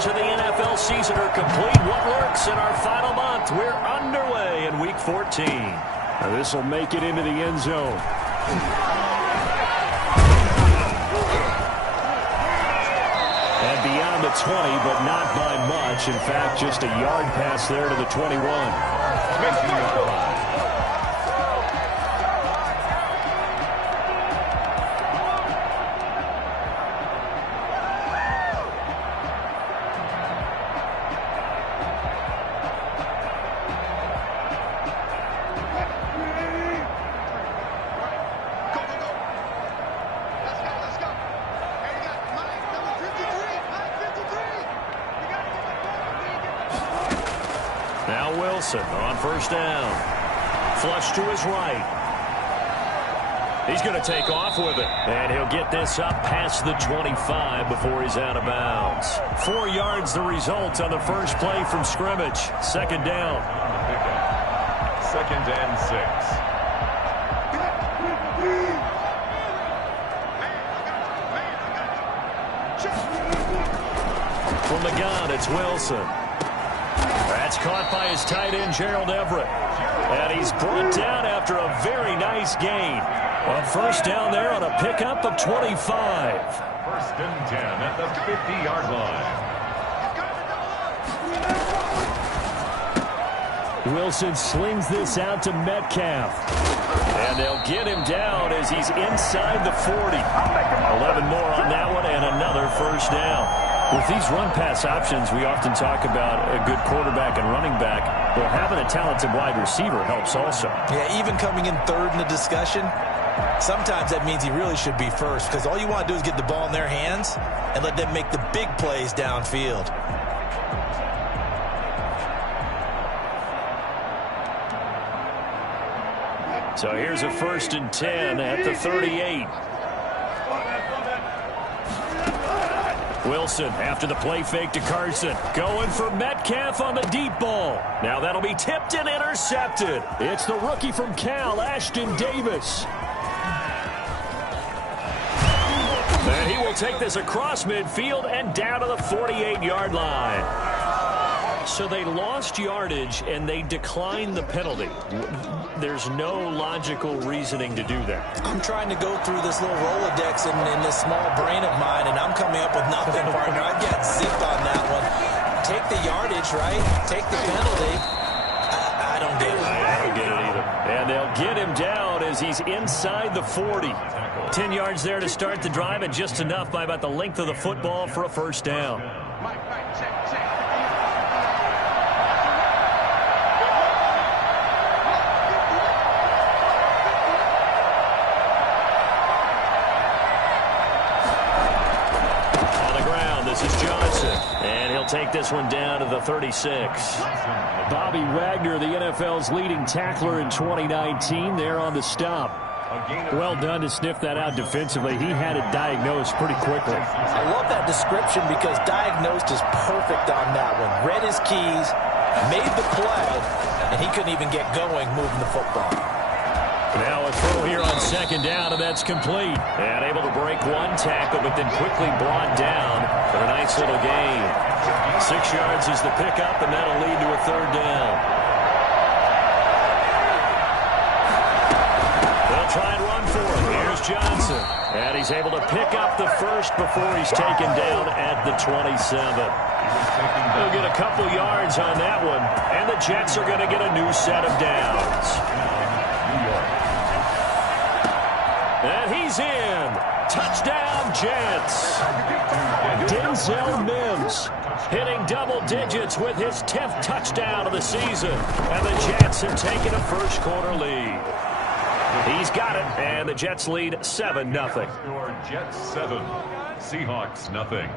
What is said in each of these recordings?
quarters of the NFL season are complete. What lurks in our final month? We're underway in Week 14. Now this will make it into the end zone. And beyond the 20, but not by much. In fact, just a yard pass there to the 21. Now Wilson on first down. Flush to his right. He's going to take off with it. And he'll get this up past the 25 before he's out of bounds. 4 yards the result on the first play from scrimmage. Second down. Second and 6. From the gun, it's Wilson. That's caught by his tight end, Gerald Everett. And he's brought down after a very nice gain. A first down there on a pickup of 25. First and 10 at the 50-yard line. Wilson slings this out to Metcalf. And they'll get him down as he's inside the 40. 11 more on that one and another first down. With these run-pass options, we often talk about a good quarterback and running back. Well, having a talented wide receiver helps also. Yeah, even coming in third in the discussion, sometimes that means he really should be first, because all you want to do is get the ball in their hands and let them make the big plays downfield. So here's a first and 10 at the 38. Wilson after the play fake to Carson. Going for Metcalf on the deep ball. Now that'll be tipped and intercepted. It's the rookie from Cal, Ashton Davis. And he will take this across midfield and down to the 48-yard line. So they lost yardage and they declined the penalty. There's no logical reasoning to do that. I'm trying to go through this little Rolodex in this small brain of mine, and I'm coming up with nothing, partner. I got zipped on that one. Take the yardage, right? Take the penalty. I don't get it. I don't get it either. And they'll get him down as he's inside the 40. 10 yards there to start the drive, and just enough by about the length of the football for a first down. Take this one down to the 36. Bobby Wagner, the NFL's leading tackler in 2019, there on the stop. Well done to sniff that out defensively. He had it diagnosed pretty quickly. I love that description because diagnosed is perfect on that one. Read his keys, made the play, and he couldn't even get going moving the football. Now a throw here on second down, and that's complete. And able to break one tackle, but then quickly brought down for a nice little gain. 6 yards is the pickup, and that'll lead to a third down. They'll try and run for it. Here's Johnson. And he's able to pick up the first before he's taken down at the 27. They'll get a couple yards on that one, and the Jets are going to get a new set of downs. And he's in. Touchdown, Jets. Denzel Mims hitting double digits with his 10th touchdown of the season. And the Jets have taken a first quarter lead. He's got it, and the Jets lead 7-0. Jets 7, Seahawks nothing.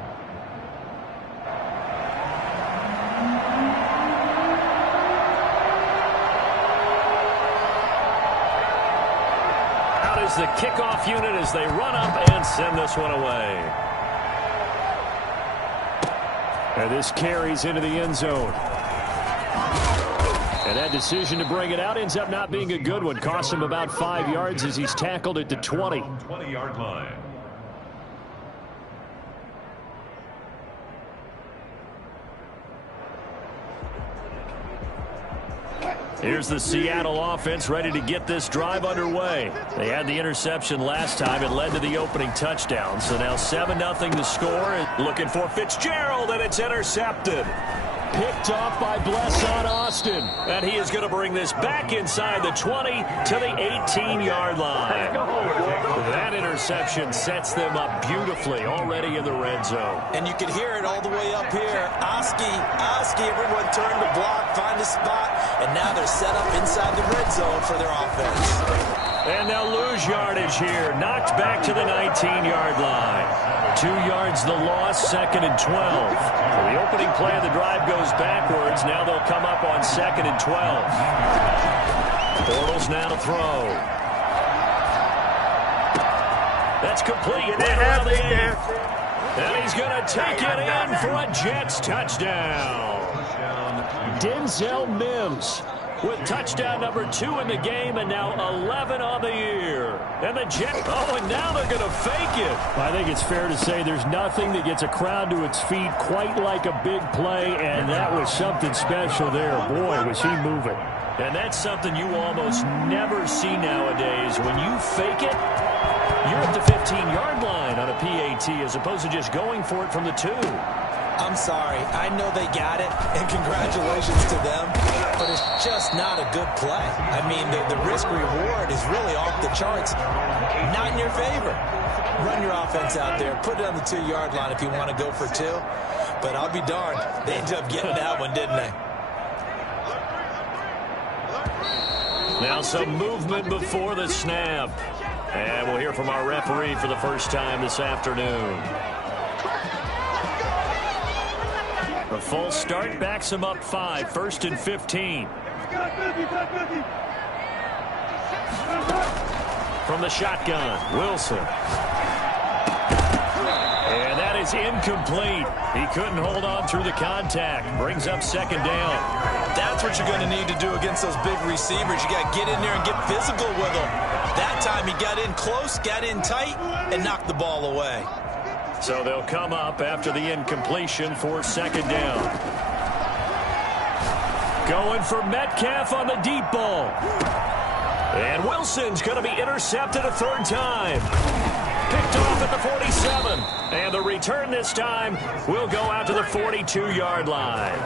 Out is the kickoff unit as they run up and send this one away. And this carries into the end zone. And that decision to bring it out ends up not being a good one. Cost him about 5 yards as he's tackled at the 20. 20-yard line. Here's the Seattle offense ready to get this drive underway. They had the interception last time. It led to the opening touchdown. So now 7-0 to score. Looking for Fitzgerald, and it's intercepted. Picked off by Blesson Austin. And he is going to bring this back inside the 20 to the 18-yard line. That interception sets them up beautifully already in the red zone. And you can hear it all the way up here. Oski, everyone turned to block, find a spot, and now they're set up inside the red zone for their offense. And they'll lose yardage here. Knocked back to the 19-yard line. 2 yards the loss, 2nd and 12. The opening play of the drive goes backwards. Now they'll come up on 2nd and 12. Bortles now to throw. That's complete. And he's going to take it in for a Jets touchdown. Denzel Mims with touchdown number 2 in the game, and now 11 on the year. And the Jets, and now they're going to fake it. I think it's fair to say there's nothing that gets a crowd to its feet quite like a big play, and that was something special there. Boy, was he moving. And that's something you almost never see nowadays. When you fake it, you're at the 15-yard line on a PAT as opposed to just going for it from the 2. I'm sorry. I know they got it, and congratulations to them, but it's just not a good play. I mean, the risk-reward is really off the charts. Not in your favor. Run your offense out there. Put it on the 2-yard line if you want to go for 2. But I'll be darned. They ended up getting that one, didn't they? Now some movement before the snap. And we'll hear from our referee for the first time this afternoon. The false start backs him up 5, 1st and 15. From the shotgun, Wilson. And that is incomplete. He couldn't hold on through the contact. Brings up 2nd down. That's what you're going to need to do against those big receivers. You got to get in there and get physical with them. That time he got in close, got in tight, and knocked the ball away. So they'll come up after the incompletion for 2nd down. Going for Metcalf on the deep ball. And Wilson's going to be intercepted a 3rd time. Picked off at the 47. And the return this time will go out to the 42-yard line.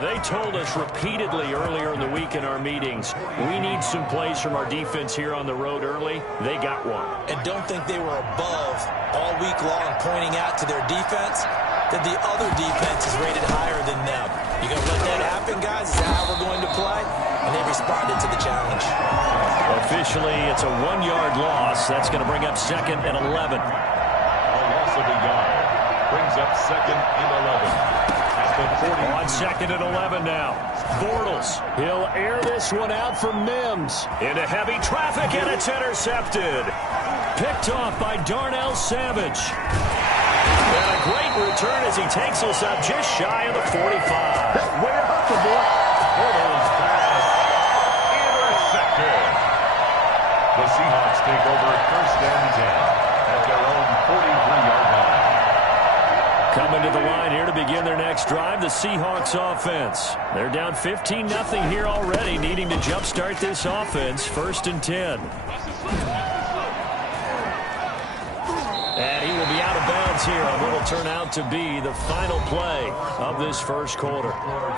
They told us repeatedly earlier in the week in our meetings, we need some plays from our defense here on the road early. They got one. And don't think they were above all week long pointing out to their defense that the other defense is rated higher than them. You going to let that happen, guys? Is that how we're going to play? And they responded to the challenge. Officially, it's a 1-yard loss. That's going to bring up 2nd and 11. A loss of a yard brings up 2nd and 11. On 2nd and 11 now. Bortles. He'll air this one out for Mims. Into heavy traffic, and it's intercepted. Picked off by Darnell Savage. And a great return as he takes us up just shy of the 45. Way up the boy. Bortles pass. Intercepted. The Seahawks take over 1st and 10 at their own 43-yard line. Coming to the line here to begin their next drive, the Seahawks offense. They're down 15-0 here already, needing to jumpstart this offense. 1st and 10. And he will be out of bounds here on what will turn out to be the final play of this 1st quarter.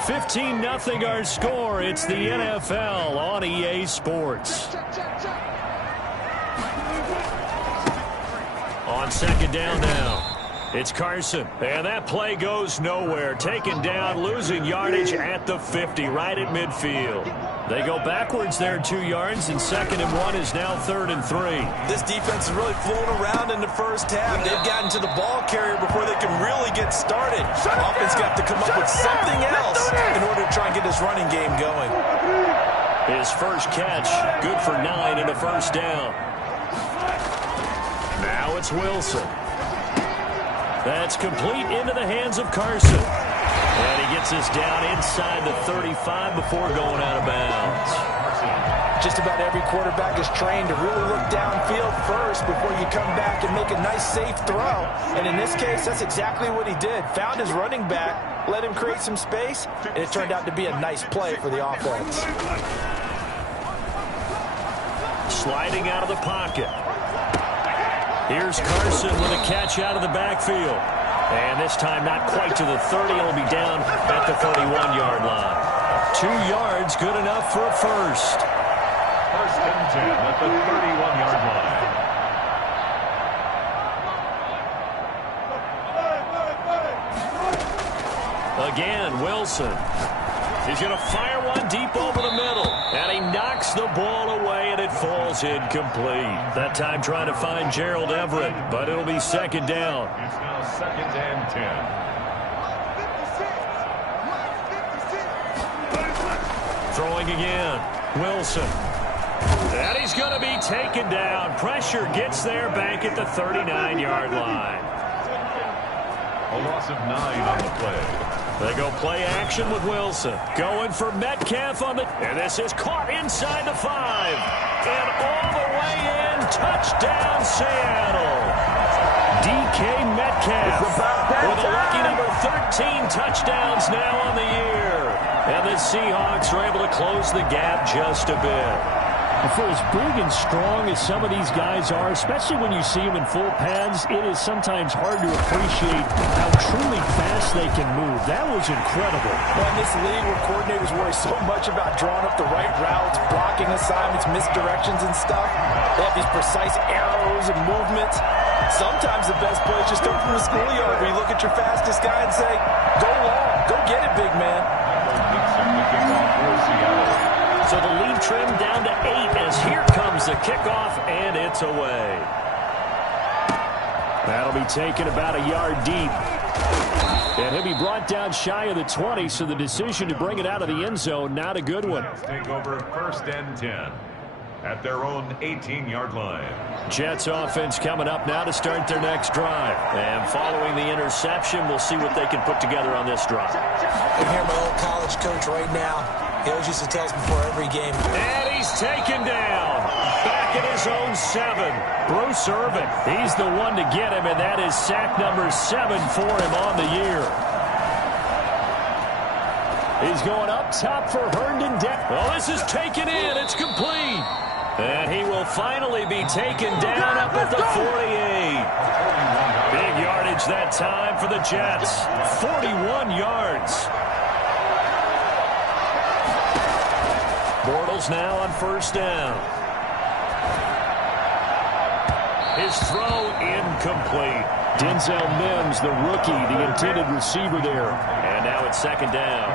15-0 our score. It's the NFL on EA Sports. On 2nd down now. It's Carson, and that play goes nowhere. Taken down, losing yardage at the 50, right at midfield. They go backwards there 2 yards, and 2nd and 1 is now 3rd and 3. This defense is really flown around in the first half. They've gotten to the ball carrier before they can really get started. Offense got to come up with something else in order to try and get this running game going. His first catch, good for 9 and a 1st down. Now it's Wilson. That's complete into the hands of Carson. And he gets us down inside the 35 before going out of bounds. Just about every quarterback is trained to really look downfield first before you come back and make a nice, safe throw. And in this case, that's exactly what he did. Found his running back, let him create some space, and it turned out to be a nice play for the offense. Sliding out of the pocket. Here's Carson with a catch out of the backfield. And this time not quite to the 30. It'll be down at the 31-yard line. 2 yards, good enough for a first. First and 10 at the 31-yard line. Again, Wilson. He's going to fire one deep over the middle. And he knocks the ball away, and it falls incomplete. That time trying to find Gerald Everett, but it'll be second down. It's now second and 10. Throwing again. Wilson. And he's going to be taken down. Pressure gets there back at the 39-yard line. A loss of 9 on the play. They go play action with Wilson. Going for Metcalf on the... And this is caught inside the 5. And all the way in. Touchdown, Seattle. DK Metcalf with a lucky number 13 touchdowns now on the year. And the Seahawks are able to close the gap just a bit. For as big and strong as some of these guys are, especially when you see them in full pads, it is sometimes hard to appreciate how truly fast they can move. That was incredible. Well, in this league where coordinators worry so much about drawing up the right routes, blocking assignments, misdirections and stuff, they have these precise arrows and movements. Sometimes the best play is just come from the schoolyard where you look at your fastest guy and say, go long, go get it, big man. So the lead trimmed down to 8 as here comes the kickoff, and it's away. That'll be taken about a yard deep. And he'll be brought down shy of the 20, so the decision to bring it out of the end zone, not a good one. Take over first and 10 at their own 18-yard line. Jets offense coming up now to start their next drive. And following the interception, we'll see what they can put together on this drive. I can hear my old college coach right now. He always used to tell us before every game. And he's taken down. Back at his own 7. Bruce Irvin. He's the one to get him, and that is sack number 7 for him on the year. He's going up top for Herndon. Well, this is taken in. It's complete. And he will finally be taken down up at the 48. Big yardage that time for the Jets. 41 yards. Bortles now on first down. His throw incomplete. Denzel Mims, the rookie, the intended receiver there. And now it's second down.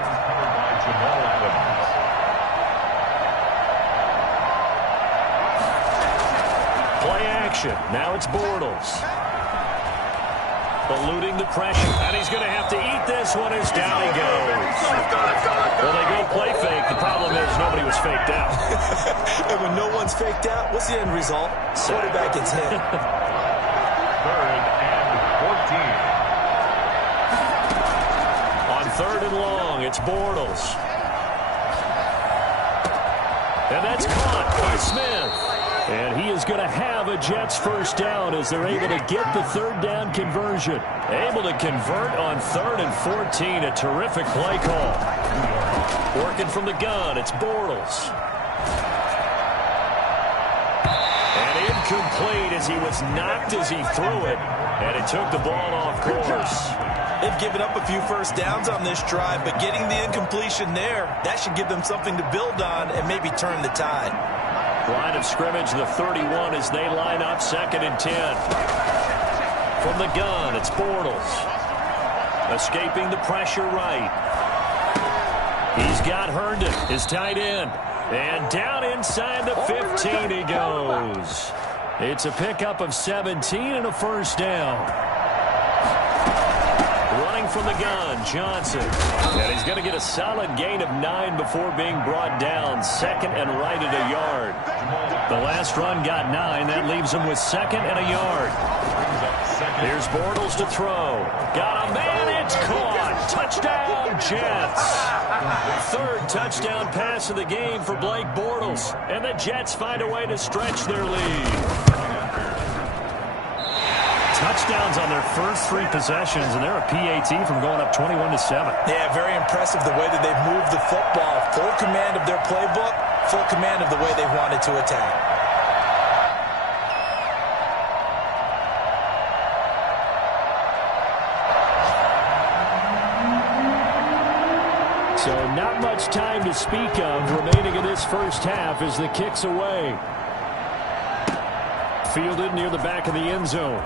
Play action. Now it's Bortles. Eluding the pressure. And he's going to have to eat this one as down he goes. Well, they go play fake. The problem is nobody was faked out. And when no one's faked out, what's the end result? Quarterback gets hit. Third and 14. On third and long, it's Bortles. And that's caught by Smith. And he is going to have a Jets first down as they're able to get the third down conversion. Able to convert on third and 14. A terrific play call. Working from the gun, it's Bortles. And incomplete as he was knocked as he threw it. And it took the ball off course. They've given up a few first downs on this drive, but getting the incompletion there, that should give them something to build on and maybe turn the tide. Line of scrimmage, the 31 as they line up second and 10. From the gun, it's Bortles. Escaping the pressure right. He's got Herndon, his tight end. And down inside the 15 he goes. It's a pickup of 17 and a first down. Running from the gun, Johnson. And he's going to get a solid gain of 9 before being brought down. Second and right at a yard. The last run got 9. That leaves him with second and a yard. Here's Bortles to throw. Got a man. It's caught. Touchdown, Jets. Third touchdown pass of the game for Blake Bortles. And the Jets find a way to stretch their lead. touchdowns on their first 3 possessions, and they're a PAT from going up 21-7. Yeah, very impressive the way that they've moved the football. Full command of their playbook, full command of the way they wanted to attack. So not much time to speak of remaining in this first half as the kick's away. Fielded near the back of the end zone.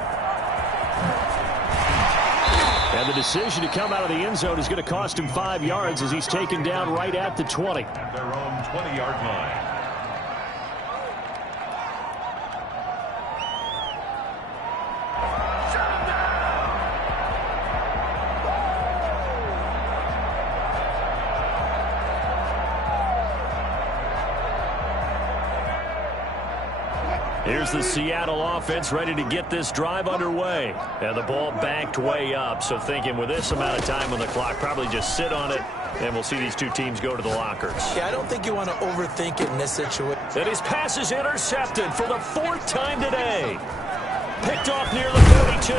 And the decision to come out of the end zone is going to cost him 5 yards as he's taken down right at the 20. At their own 20-yard line. Here's the Seattle offense ready to get this drive underway. And the ball backed way up. So thinking with this amount of time on the clock, probably just sit on it, and we'll see these two teams go to the lockers. Yeah, I don't think you want to overthink it in this situation. And his pass is intercepted for the 4th time today. Picked off near the 42.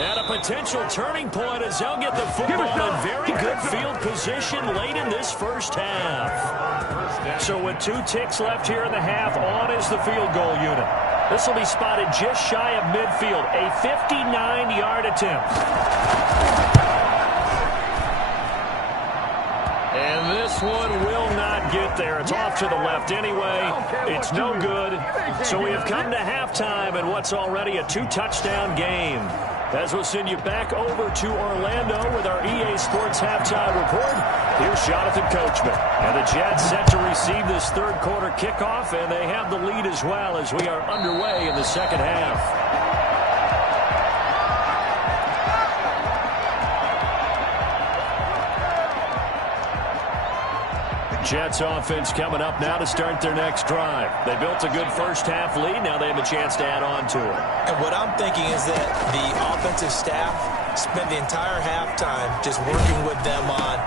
And a potential turning point as they'll get the football in very good field position late in this first half. So with 2 ticks left here in the half, on is the field goal unit. This will be spotted just shy of midfield, a 59-yard attempt. And this one will not get there. It's off to the left anyway. It's no good. So we have come to halftime in what's already a 2-touchdown game. As we'll send you back over to Orlando with our EA Sports Halftime Report, here's Jonathan Coachman. And the Jets set to receive this 3rd quarter kickoff, and they have the lead as well as we are underway in the second half. Jets offense coming up now to start their next drive. They built a good first half lead. Now they have a chance to add on to it. And what I'm thinking is that the offensive staff spent the entire halftime just working with them on.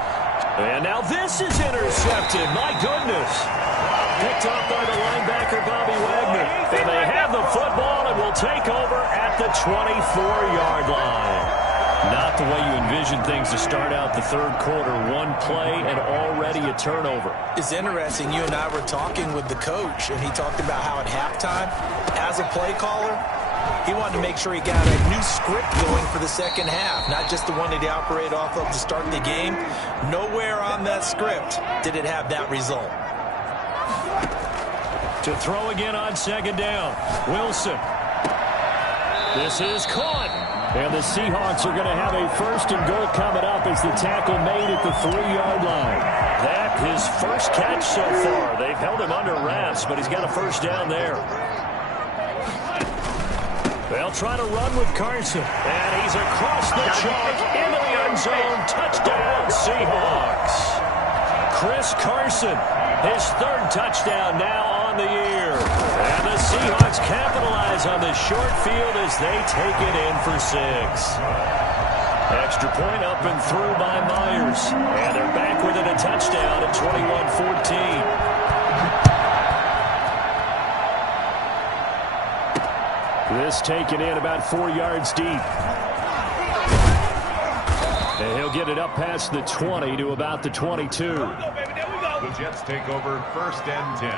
And now this is intercepted. My goodness. Picked up by the linebacker, Bobby Wagner. And they have the football and will take over at the 24-yard line. Not the way you envision things to start out the 3rd quarter. 1 play and already a turnover. It's interesting. You and I were talking with the coach, and he talked about how at halftime, as a play caller, he wanted to make sure he got a new script going for the second half, not just the one that he operated off of to start the game. Nowhere on that script did it have that result. To throw again on 2nd down. Wilson. This is caught. And the Seahawks are going to have a 1st and goal coming up as the tackle made at the 3-yard line. That his first catch so far. They've held him under wraps, but he's got a 1st down there. They'll try to run with Carson. And he's across the chalk into the end zone. Touchdown, Seahawks. Chris Carson, his 3rd touchdown now on the year. And the Seahawks capitalize on this short field as they take it in for 6. Extra point up and through by Myers. And they're back within a touchdown at 21-14. This taken in about 4 yards deep. And he'll get it up past the 20 to about the 22. The Jets take over 1st and 10.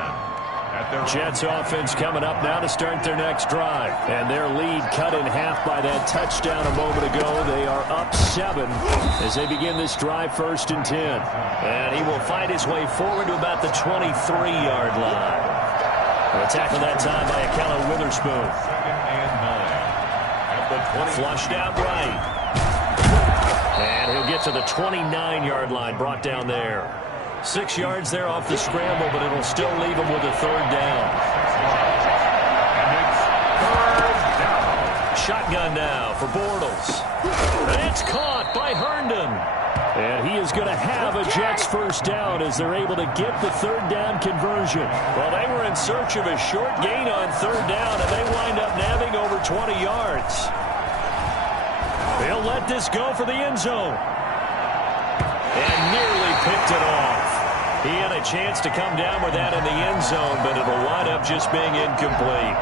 Jets offense coming up now to start their next drive. And their lead cut in half by that touchdown a moment ago. They are up 7 as they begin this drive 1st and 10. And he will fight his way forward to about the 23-yard line. A tackle that time by Akello Witherspoon. 2nd and 9. At the 20. Flushed out right. And he'll get to the 29-yard line, brought down there. 6 yards there off the scramble, but it'll still leave him with a 3rd down. And it's 3rd down. Shotgun now for Bortles. And it's caught by Herndon. And he is going to have a Jets 1st down as they're able to get the 3rd down conversion. Well, they were in search of a short gain on 3rd down, and they wind up nabbing over 20 yards. They'll let this go for the end zone. And nearly picked it off. He had a chance to come down with that in the end zone, but it'll wind up just being incomplete.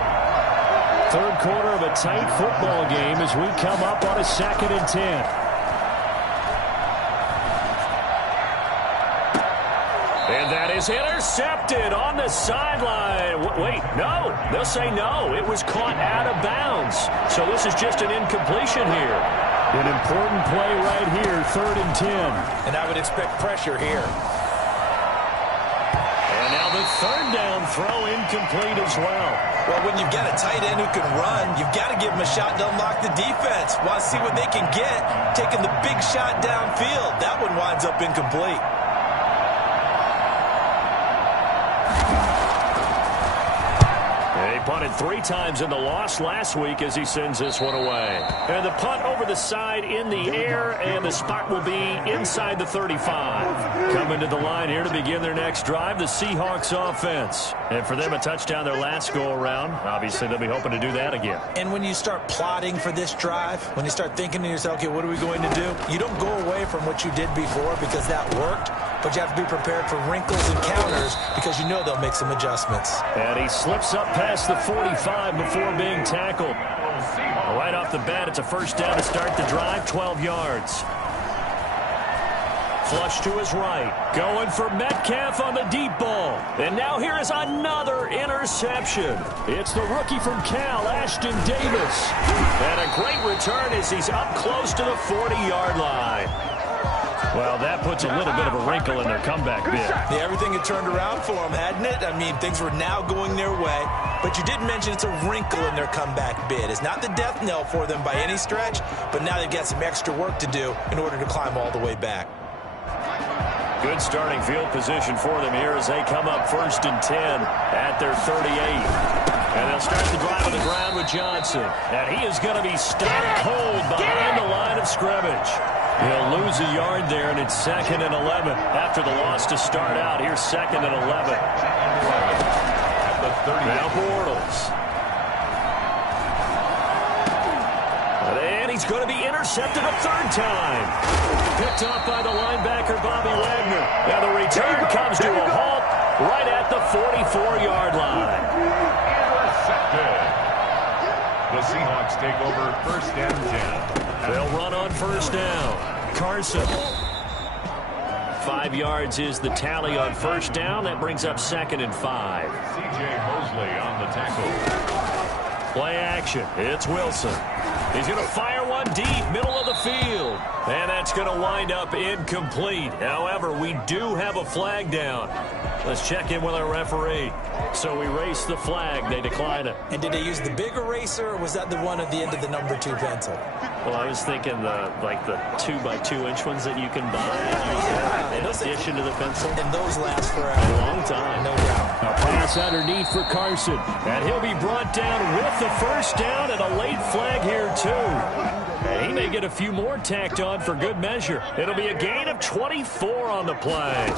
Third quarter of a tight football game as we come up on a 2nd and 10. And that is intercepted on the sideline. Wait, no. They'll say no. It was caught out of bounds. So this is just an incompletion here. An important play right here, 3rd and 10. And I would expect pressure here. And now the 3rd down throw incomplete as well. Well, when you've got a tight end who can run, you've got to give him a shot to unlock the defense. Want to see what they can get. Taking the big shot downfield. That one winds up incomplete. Punted 3 times in the loss last week as he sends this one away. And the punt over the side in the air, and the spot will be inside the 35. Coming to the line here to begin their next drive, the Seahawks offense. And for them, a touchdown their last go-around. Obviously, they'll be hoping to do that again. And when you start plotting for this drive, when you start thinking to yourself, okay, what are we going to do? You don't go away from what you did before because that worked, but you have to be prepared for wrinkles and counters because you know they'll make some adjustments. And he slips up past the 45 before being tackled. Right off the bat, it's a 1st down to start the drive, 12 yards. Flush to his right. Going for Metcalf on the deep ball. And now here is another interception. It's the rookie from Cal, Ashton Davis. And a great return as he's up close to the 40-yard line. Well, that puts a little bit of a wrinkle in their comeback bid. Yeah, everything had turned around for them, hadn't it? I mean, things were now going their way. But you did mention it's a wrinkle in their comeback bid. It's not the death knell for them by any stretch, but now they've got some extra work to do in order to climb all the way back. Good starting field position for them here as they come up 1st and 10 at their 38. And they'll start the drive on the ground with Johnson. And he is going to be stopped cold behind the line of scrimmage. He'll lose a yard there, and it's 2nd and 11 after the loss to start out. Here's 2nd and 11. Now Bortles. And he's going to be intercepted a 3rd time. Picked off by the linebacker, Bobby Wagner. And the return comes to a halt right at the 44-yard line. Intercepted. The Seahawks take over 1st and 10. They'll run on 1st down. Carson. 5 yards is the tally on 1st down. That brings up 2nd and 5. C.J. Mosley on the tackle. Play action. It's Wilson. He's going to fire one deep, middle of the field. And that's going to wind up incomplete. However, we do have a flag down. Let's check in with our referee. So we race the flag. They decline it. And did they use the big eraser, or was that the one at the end of the number 2 pencil? Well, I was thinking the 2x2-inch ones that you can buy in addition to the pencil. And those last forever. A long time. No doubt. A pass underneath for Carson. And he'll be brought down with the 1st down and a late flag here, too. And he may get a few more tacked on for good measure. It'll be a gain of 24 on the play.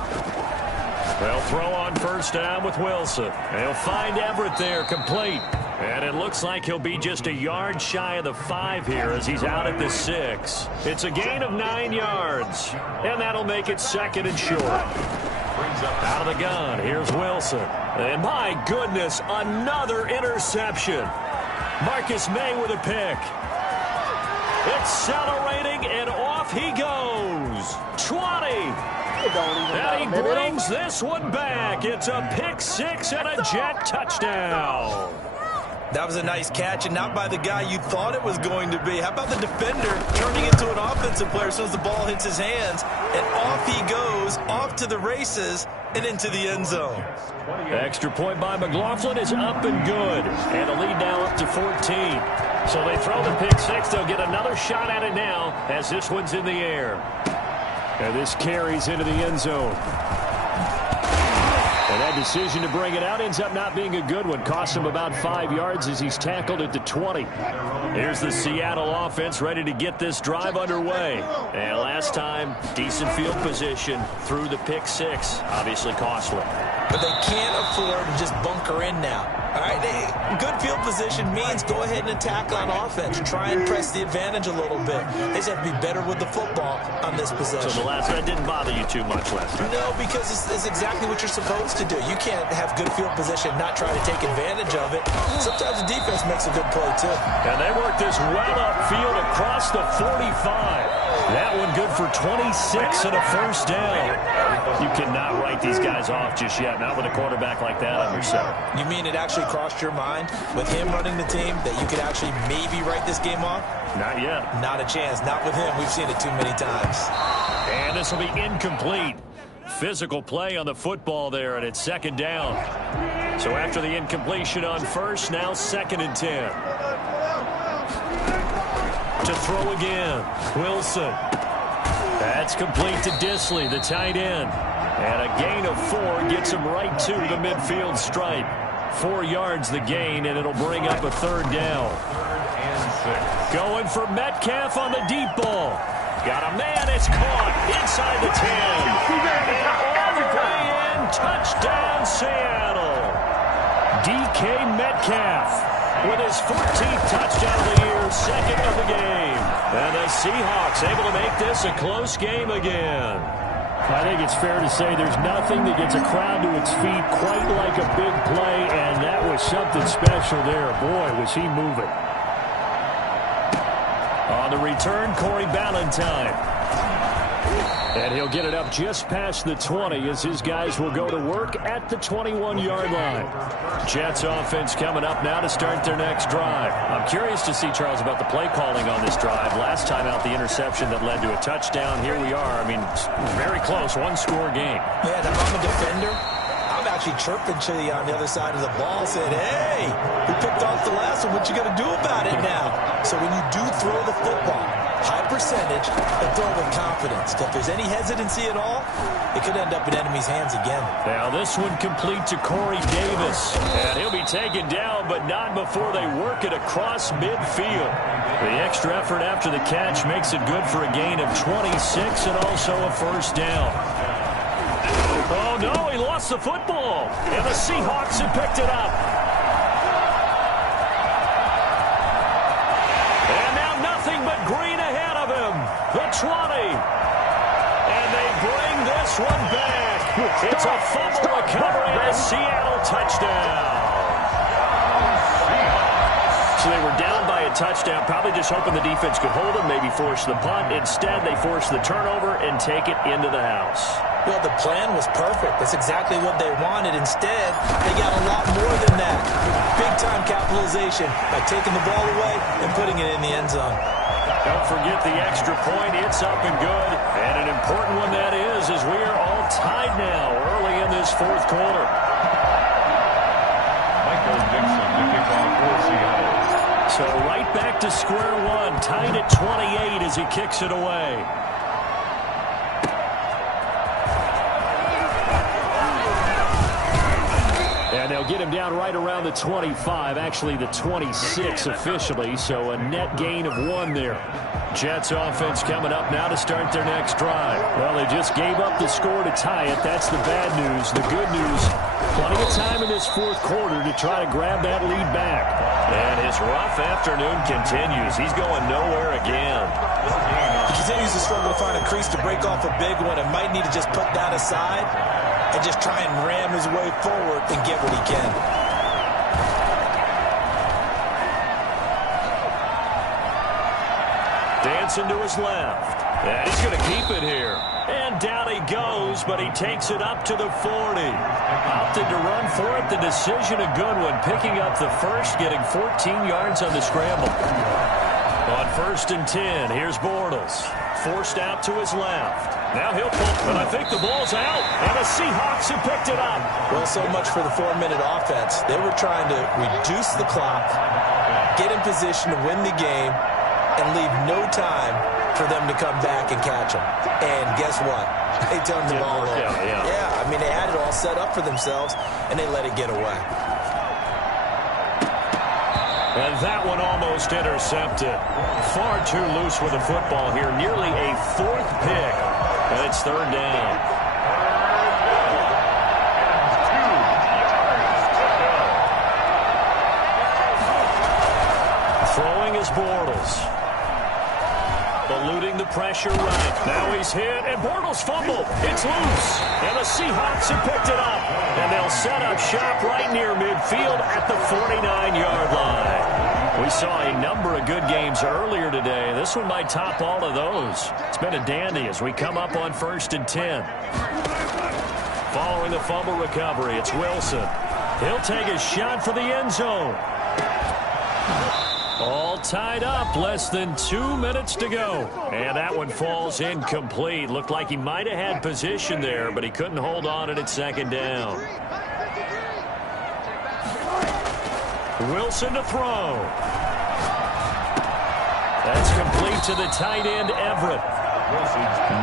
They'll throw on 1st down with Wilson. They'll find Everett there, complete. And it looks like he'll be just a yard shy of the 5 here as he's out at the 6. It's a gain of 9 yards. And that'll make it 2nd and short. Out of the gun, here's Wilson. And my goodness, another interception. Marcus May with a pick. Accelerating, and off he goes. 20. And he brings this one back. It's a pick 6 and a Jet touchdown. That was a nice catch, and not by the guy you thought it was going to be. How about the defender turning into an offensive player as soon as the ball hits his hands, and off he goes, off to the races, and into the end zone. Extra point by McLaughlin is up and good, and a lead now up to 14. So they throw the pick 6. They'll get another shot at it now as this one's in the air. And this carries into the end zone. And that decision to bring it out ends up not being a good one. Costs him about 5 yards as he's tackled at the 20. Here's the Seattle offense ready to get this drive underway. And last time, decent field position through the pick 6. Obviously costly. But they can't afford to just bunker in now. All right, good field position means go ahead and attack on offense. Try and press the advantage a little bit. They just have to be better with the football on this possession. So that didn't bother you too much last time? No, because it's exactly what you're supposed to do. You you can't have good field position and not try to take advantage of it. Sometimes the defense makes a good play, too. And they work this well upfield across the 45. That one good for 26 and a first down. You cannot write these guys off just yet, not with a quarterback like that under center. You mean it actually crossed your mind with him running the team that you could actually maybe write this game off? Not yet. Not a chance. Not with him. We've seen it too many times. And this will be incomplete. Physical play on the football there, and it's second down. So after the incompletion on first, now 2nd and 10. To throw again, Wilson. That's complete to Disley, the tight end. And a gain of 4 gets him right to the midfield stripe. 4 yards the gain, and it'll bring up a 3rd down. Going for Metcalf on the deep ball. Got a man, it's caught inside the 10. And all the way in, touchdown Seattle. DK Metcalf with his 14th touchdown of the year, 2nd of the game. And the Seahawks able to make this a close game again. I think it's fair to say there's nothing that gets a crowd to its feet quite like a big play, and that was something special there. Boy, was he moving. On the return, Corey Ballantyne. And he'll get it up just past the 20 as his guys will go to work at the 21-yard line. Jets offense coming up now to start their next drive. I'm curious to see, Charles, about the play calling on this drive. Last time out, the interception that led to a touchdown. Here we are. I mean, very close, one-score game. Yeah, if I'm a defender, I'm actually chirping to you on the other side of the ball, saying, hey, we picked off the last one. What you going to do about it now? So when you do throw the football, high percentage, and throw with confidence. If there's any hesitancy at all, it could end up in enemy's hands again. Now this one complete to Corey Davis. And he'll be taken down, but not before they work it across midfield. The extra effort after the catch makes it good for a gain of 26 and also a first down. Oh, no, he lost the football. And the Seahawks have picked it up. And now nothing but green ahead of him. The 20. And they bring this one back. It's a fumble recovery and a Seattle touchdown. So they were down by a touchdown, probably just hoping the defense could hold them, maybe force the punt. Instead, they force the turnover and take it into the house. Well, the plan was perfect. That's exactly what they wanted. Instead, they got a lot more than that. Big-time capitalization by taking the ball away and putting it in the end zone. Don't forget the extra point. It's up and good. And an important one that is, as we are all tied now early in this 4th quarter. Michael Dixon to kick off for Seattle. So right back to square one, tied at 28 as he kicks it away. And they'll get him down right around the 25, actually the 26 officially, so a net gain of 1 there. Jets offense coming up now to start their next drive. Well, they just gave up the score to tie it. That's the bad news. The good news, plenty of time in this 4th quarter to try to grab that lead back. And his rough afternoon continues. He's going nowhere again. He continues to struggle to find a crease to break off a big one and might need to just put that aside and just try and ram his way forward and get what he can. Dancing to his left. And he's going to keep it here. And down he goes, but he takes it up to the 40. Opted to run for it. The decision a good one. Picking up the first, getting 14 yards on the scramble. On 1st and 10, here's Bortles. Forced out to his left. Now he'll pull, but I think the ball's out. And the Seahawks have picked it up. Well, so much for the 4-minute offense. They were trying to reduce the clock, get in position to win the game, and leave no time for them to come back and catch them. And guess what? They turned the ball over. Yeah, I mean, they had it all set up for themselves, and they let it get away. And that one almost intercepted. Far too loose with the football here. Nearly a 4th pick. And it's 3rd down. Throwing is Bortles. Eluding the pressure right. Now he's hit, and Bortles fumbled. It's loose. And the Seahawks have picked it up. And they'll They'll set up shop right near midfield at the 49-yard line. We saw a number of good games earlier today. This one might top all of those. It's been a dandy as we come up on 1st and 10. Following the fumble recovery, it's Wilson. He'll take a shot for the end zone. All tied up, less than 2 minutes to go. And that one falls incomplete. Looked like he might have had position there, but he couldn't hold on at 2nd down. Wilson to throw. That's complete to the tight end, Everett.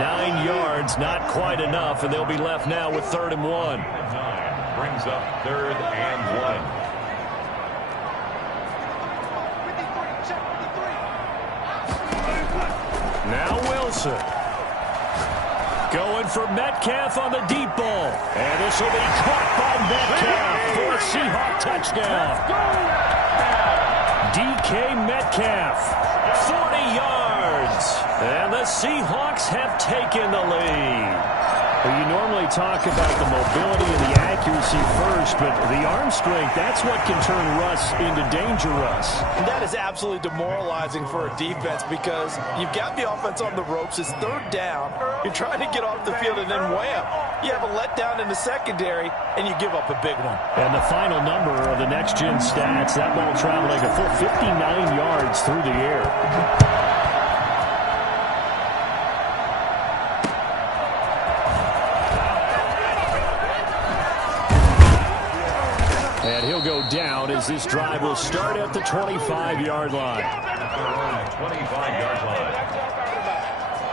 9 yards, not quite enough, and they'll be left now with 3rd and 1. Brings up 3rd and 1. Now Wilson. Going for Metcalf on the deep ball. And this will be caught by Metcalf for a Seahawk touchdown. DK Metcalf, 40 yards. And the Seahawks have taken the lead. Well, you normally talk about the mobility and the accuracy first, but the arm strength, that's what can turn Russ into danger Russ. And that is absolutely demoralizing for a defense because you've got the offense on the ropes. It's 3rd down. You're trying to get off the field, and then wham, you have a letdown in the secondary, and you give up a big one. And the final number of the next-gen stats, that ball traveling a full 59 yards through the air. And he'll go down as this drive will start at the 25-yard line. 25-yard line.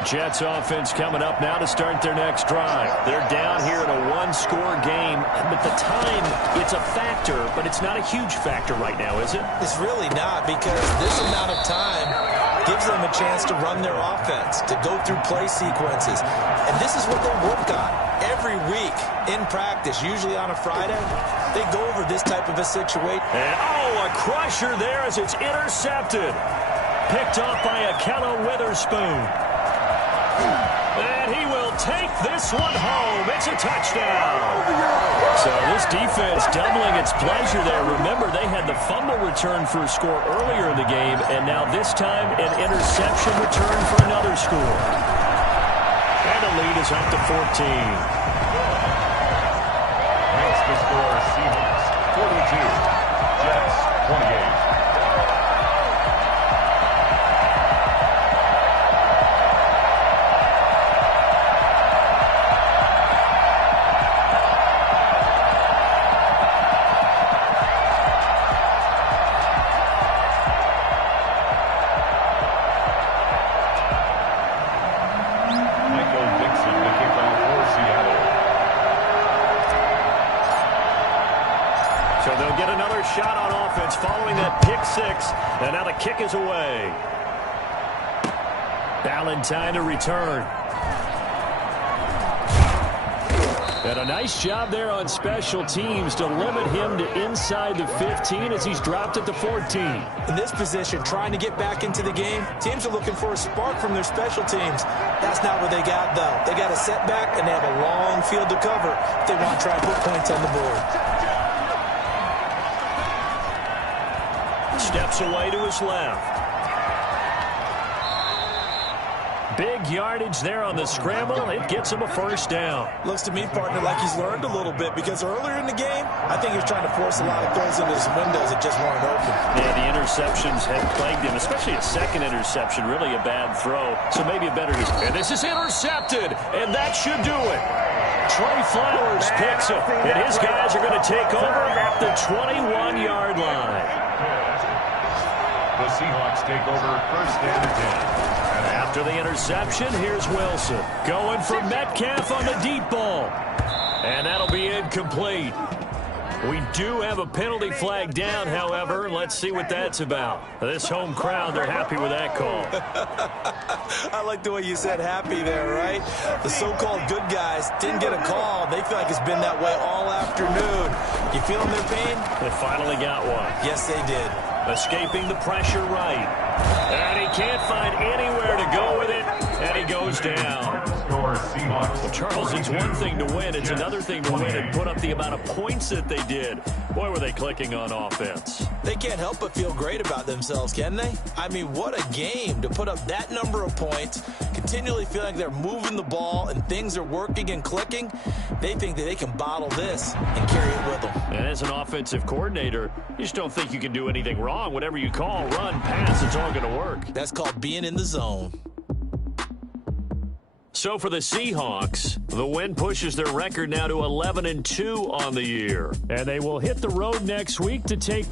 Jets offense coming up now to start their next drive. They're down here in a 1-score game, but the time, it's a factor, but it's not a huge factor right now, is it? It's really not, because this amount of time gives them a chance to run their offense, to go through play sequences. And this is what they work on every week in practice, usually on a Friday. They go over this type of a situation. And, a crusher there as it's intercepted. Picked off by Akello Witherspoon. And he will take this one home. It's a touchdown. So this defense doubling its pleasure there. Remember, they had the fumble return for a score earlier in the game, and now this time an interception return for another score. And the lead is up to 14. Makes the score Seahawks 42, Jets 28. Shot on offense following that pick six, and now the kick is away. Valentine to return. And a nice job there on special teams to limit him to inside the 15 as he's dropped at the 14. In this position, trying to get back into the game, teams are looking for a spark from their special teams. That's not what they got, though. They got a setback, and they have a long field to cover if they want to try and put points on the board. Steps away to his left. Big yardage there on the scramble. It gets him a first down. Looks to me, partner, like he's learned a little bit because earlier in the game, I think he was trying to force a lot of throws into his windows that just weren't open. Yeah, the interceptions have plagued him, especially a second interception, really a bad throw. So maybe a better... And this is intercepted, and that should do it. Trey Flowers picks it, and his guys are going to take over at the 21-yard line. The Seahawks take over 1st and 10. And after the interception, here's Wilson. Going for Metcalf on the deep ball. And that'll be incomplete. We do have a penalty flag down, however. Let's see what that's about. This home crowd, they're happy with that call. I like the way you said happy there, right? The so-called good guys didn't get a call. They feel like it's been that way all afternoon. You feeling their pain? They finally got one. Yes, they did. Escaping the pressure right. And he can't find anywhere to go with it, and he goes down. Seahawks. Well, Charles, it's one thing to win. It's another thing to win and put up the amount of points that they did. Boy, were they clicking on offense. They can't help but feel great about themselves, can they? I mean, what a game to put up that number of points, continually feel like they're moving the ball and things are working and clicking. They think that they can bottle this and carry it with them. And as an offensive coordinator, you just don't think you can do anything wrong. Whatever you call, run, pass, it's all going to work. That's called being in the zone. So for the Seahawks, the win pushes their record now to 11-2 on the year. And they will hit the road next week to take